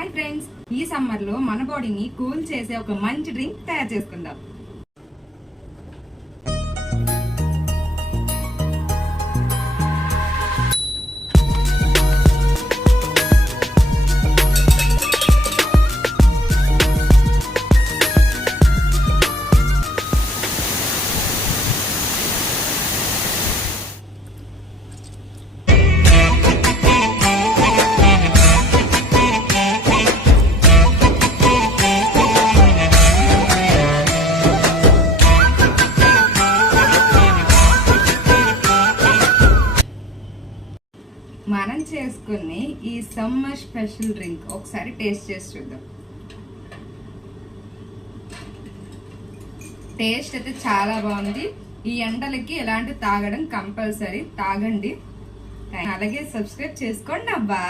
Hi friends, ఈ సమ్మర్ లో మన బాడీని కూల్ చేసే ఒక మంచి డ్రింక్ తయారు చేసుకుందాం. మనం చేసుకుని ఈ సమ్మర్ స్పెషల్ డ్రింక్ ఒకసారి టేస్ట్ చేసి చూద్దాం. టేస్ట్ అయితే చాలా బాగుంది. ఈ ఎండలకి ఎలాంటి తాగడం కంపల్సరీ తాగండి. అలాగే సబ్స్క్రైబ్ చేసుకోండి అబ్బా.